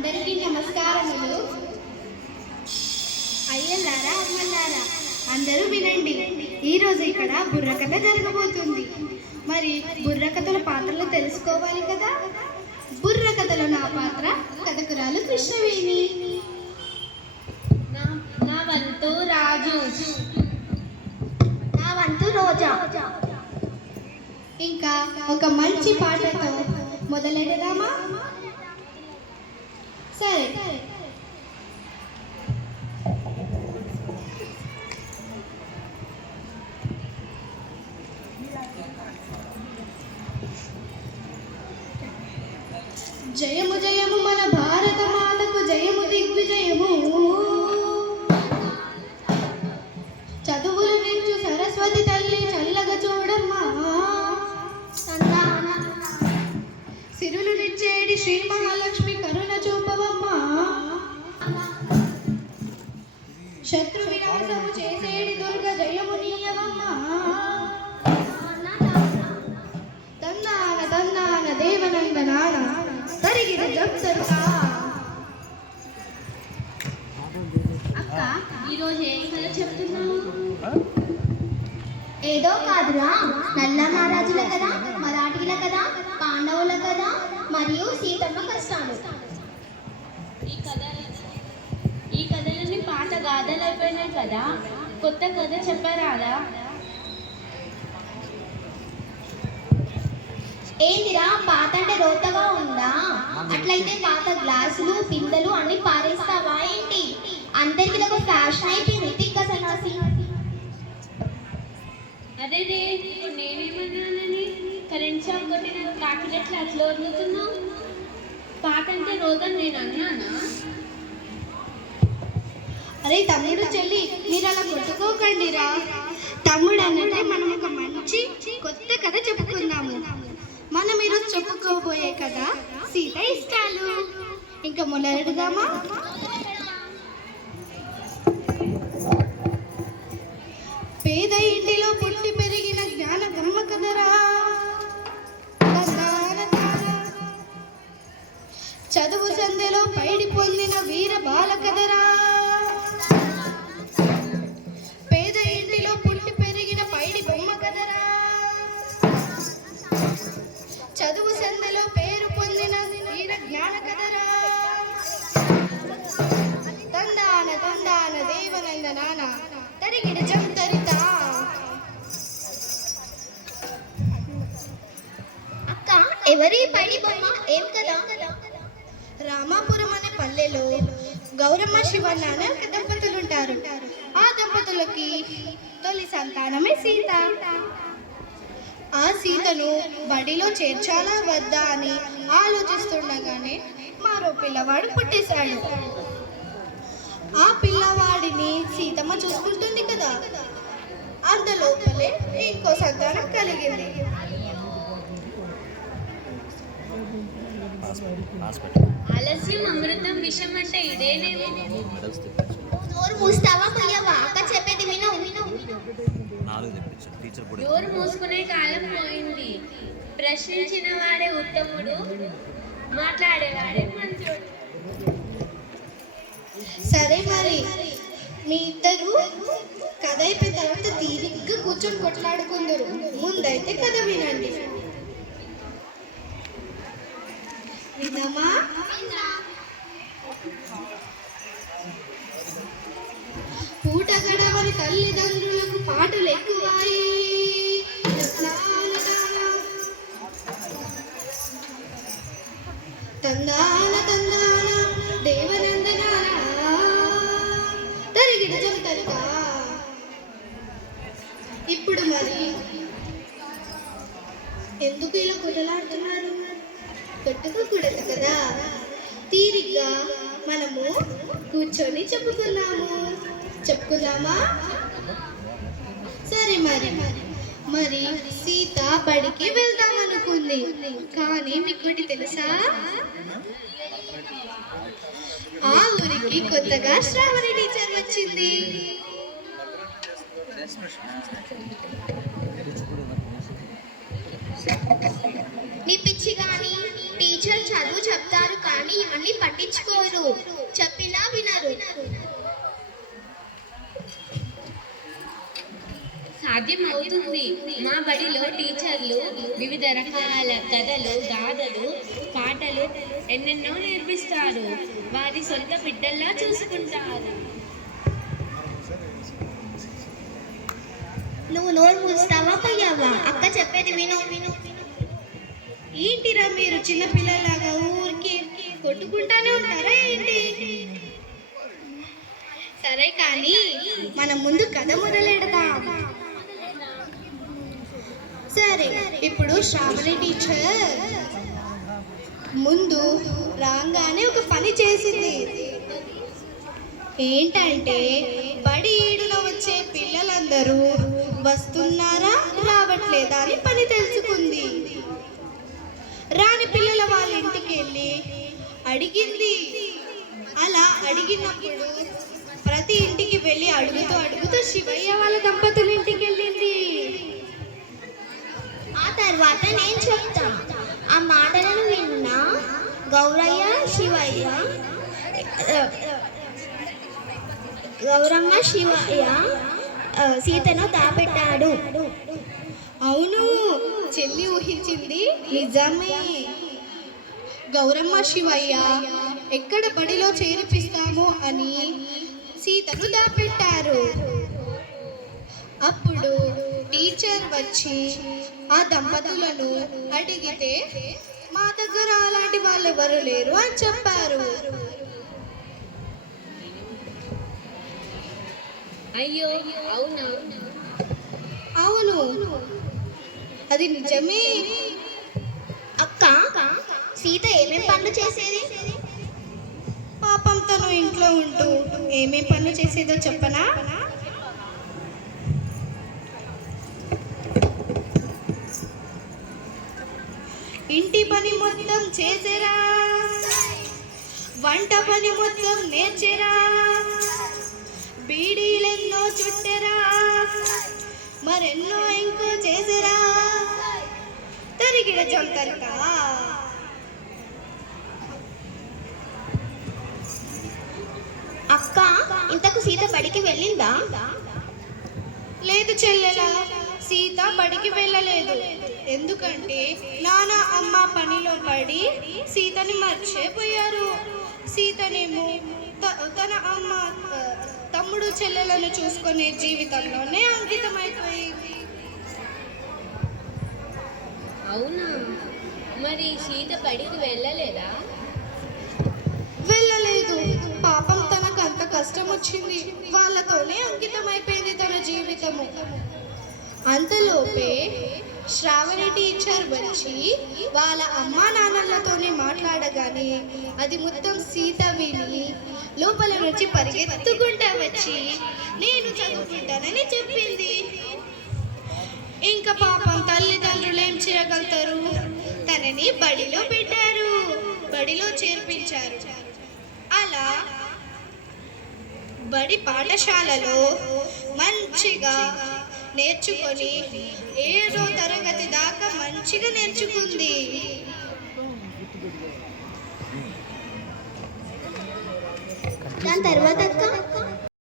అందరికీ నమస్కారములు. అయ్యలారా అమ్మలారా అందరూ వినండి. ఈరోజు ఇక్కడ బుర్రకథ జరగబోతుంది. మరి బుర్రకథల పాత్రలు తెలుసుకోవాలి కదా. బుర్రకథలో నా పాత్ర కథకురాలు కృష్ణవేణి. నా వంతు రాజు. నా వంతు రోజా. ఇంకా ఒక మంచి పాటతో మొదలెడదామా? సరే. జయము జయము మన భారత మాతకు, జయము దిగ్విజయము. చదువులు నించు సరస్వతి తల్లి చల్లగా చూడమ్మా. సిరులు నిచ్చేడి శ్రీ మహాలక్ష్మి కరుణ చూపవమ్మా. శత్రు వినాశము చేసేడి దుర్గ జయము నీయవమ్మా. తందాన తందాన దేవనందనాన తరిగిన జప్తరుగా. అక్క, ఈరోజు ఏం కథ చెప్తున్నావు? ఏదో కాదురా, నల్ల మహారాజుల కదా, మరాఠీల కదా, పాండవుల కదా, మరియు సీతమ్మ కష్టాలు. ఈ కథలన్నీ పాత గాథలు అయిపోయినాయి కదా, కొత్త కథ చెప్పరాదా? ఏంటిరా, పాత అంటే రోతగా ఉందా? అట్లయితే పాత గ్లాసులు బిందెలు అన్ని పారేస్తావా ఏంటి? అందరికి ఒక ఫ్యాషన్ అయిపోయింది తిక్క సన్నాసి. అదే నేనేమన్నానని కరెంట్ షాక్ కొట్టి నాకు కాకినట్లు అట్లా వదులుతున్నావు? పాత అంటే రోదని నేను అన్నానా? అరే తమ్ముడు చెల్లి, మీరు అలా కొట్టుకోకండిరా. తమ్ముడు అన్నట్టే మనం ఒక మంచి కొత్త కథ చెప్పుకుందాము. మనం ఈరోజు చెప్పుకోబోయే కథ సీత ఇష్టాలు. ఇంకా మొదలెడదామా? పేద ఇంటిలో పుట్టి పెరిగిన జ్ఞాన బ్రహ్మ కదరా. చదువు సంధ్యలో పైడి పొందిన వీర బాల కదరా. పేద ఇంటిలో పుట్టి పెరిగిన పైడి బొమ్మ కదరా. చదువు సంధ్యలో పేరు పొందిన వీర జ్ఞాన కదరా. తందాన తందాన దేవనందనాన తరిగిన జంతరిత. అక్క, ఎవరి పైడి బొమ్మ? ఏం కదా? రామాపురం అనే పల్లెలో గౌరమ్మ శివన్న అనే ఒక దంపతులు ఉంటారు. ఆ దంపతులకి తొలి సంతానమే సీత. ఆ సీతను బడిలో చేర్చాలా వద్దా అని ఆలోచిస్తుండగానే మరో పిల్లవాడు పుట్టేశాడు. ఆ పిల్లవాడిని సీతమ్మ చూసుకుంటుంది కదా. అందులోపలే ఇంకో సంతానం కలిగింది. ఆలస్యం అమృతం విషం అంటే ఇదేనేమో. నోరు మూస్తావా పోయావా? అక్క చెప్పేది విను. నోరు మూసుకునే కాలం పోయింది. ప్రశ్నించిన వాడే ఉత్తముడు, మాట్లాడేవాడే మంత్రుడు. సరే, మరి మీ ఇద్దరు కథ అయిపోయిన తర్వాత తీరిగ్గా కూర్చొని కొట్లాడుకుందరు. ముందైతే కథ వినండి. విన్నామా? పూట గడవని తల్లిదండ్రులకు పాటలు ఎక్కువాయి. తందాన తందాన దేవనందనాన తరిగిన జంతరిక. ఇప్పుడు మరి ఎందుకు ఇలా కొట్లాడుతున్నారు? కొట్టుకోకూడదు కదా. తీరిగ్గా మనము కూర్చొని చెప్పుకుందామా? సరే, మరి సీత బడికి వెళ్దాం అనుకుంది. కానీ మీకు తెలుసా, ఆ ఊరికి కొత్తగా శ్రావణి టీచర్ వచ్చింది. నీ పిచ్చి కానీ టీచర్ చదువు చెప్తారు కానీ ఇవన్నీ పట్టించుకోరు, చెప్పినా వినరు. సాధ్యం అవుతుంది. మా బడిలో టీచర్లు వివిధ రకాల కథలు, గాథలు, పాటలు ఎన్నెన్నో నేర్పిస్తారు. వారి సొంత బిడ్డల్లా చూసుకుంటారు. నువ్వు నోరు మూస్తావా పోయావా? అక్క చెప్పేది విను. ఏంటిరా మీరు చిన్న పిల్లలాగా ఊరికి కొట్టుకుంటానే ఉంటారా ఏంటి? సరే కానీ మనం ముందు కథ మొదలెడదాం. సరే, ఇప్పుడు శ్రావణి టీచర్ ముందు రాగానే ఒక పని చేసింది. ఏంటంటే బడి ఈడులో వచ్చే పిల్లలందరూ వస్తున్నారా రావట్లేదా అని పని తెలుసుకుంది. రాని పిల్లల వాళ్ళ ఇంటికి వెళ్ళి అడిగింది. అలా అడిగినప్పుడు ప్రతి ఇంటికి వెళ్ళి అడుగుతూ శివయ్య వాళ్ళ దంపతుల ఇంటికి వెళ్ళింది. ఆ తర్వాత నేను చెప్తా. ఆ మాటలను విన్న గౌరమ్మ శివయ్య సీతను దాపెట్టాడు. అవును, చెల్లి ఊహించింది నిజమే. గౌరమ్మ శివయ్య ఎక్కడ బడిలో చేర్పిస్తామో అని సీతను దాపెట్టారు. అప్పుడు టీచర్ వచ్చి ఆ దంపతులను అడిగితే మా దగ్గర అలాంటి వాళ్ళు ఎవరు లేరు అని చెప్పారు. అయ్యో అవునా? అవును, అది నిజమే. అక్క, సీత ఏమేం పనులు చేసేది? పాపం తను ఇంట్లో ఉంటూ ఏమేం పనులు చేసేదో చెప్పనా? ఇంటి పని మొత్తం చేసేరా, వంట పని మొత్తం నేర్చేరా, బీడీలెన్నో చుట్టెరా, మరెన్నో ఇంకో చేసేరా, తరిగిన జంతరక. అక్క, ఇంతకు సీత బడికి వెళ్ళిందా? లేదు చెల్లెలా, సీత బడికి వెళ్ళలేదు. ఎందుకంటే నాన్న అమ్మ పనిలో పడి సీతని మర్చిపోయారు. సీతనేమో తన అమ్మ తమ్ముడు చెల్లెలను చూసుకునే జీవితంలోనే అంకితమైపోయింది. అవునా? మరి సీత బడికి వెళ్ళలేదా? వెళ్ళలేదు. పాపం తనకు అంత కష్టం వచ్చింది. వాళ్ళతోనే అంకితమైపోయింది తన జీవితము. అంతలోపే శ్రావణి టీచర్ వచ్చి వాళ్ళ అమ్మా నాన్నలతోనే మాట్లాడగానే అది మొత్తం సీత విని లోపల నుంచి పరిగెత్తుకుంటా వచ్చి నేను చదువుకుంటానని చెప్పింది. ఇంకా పాపం తల్లిదండ్రులు ఏం చేయగలుగుతారు? తనని బడిలో పెట్టారు, బడిలో చేర్పించారు. అలా బడి పాఠశాలలో మంచిగా నేర్చుకొని 7వ తరగతి దాకా మంచిగా నేర్చుకుంది. దాని తర్వాత అక్క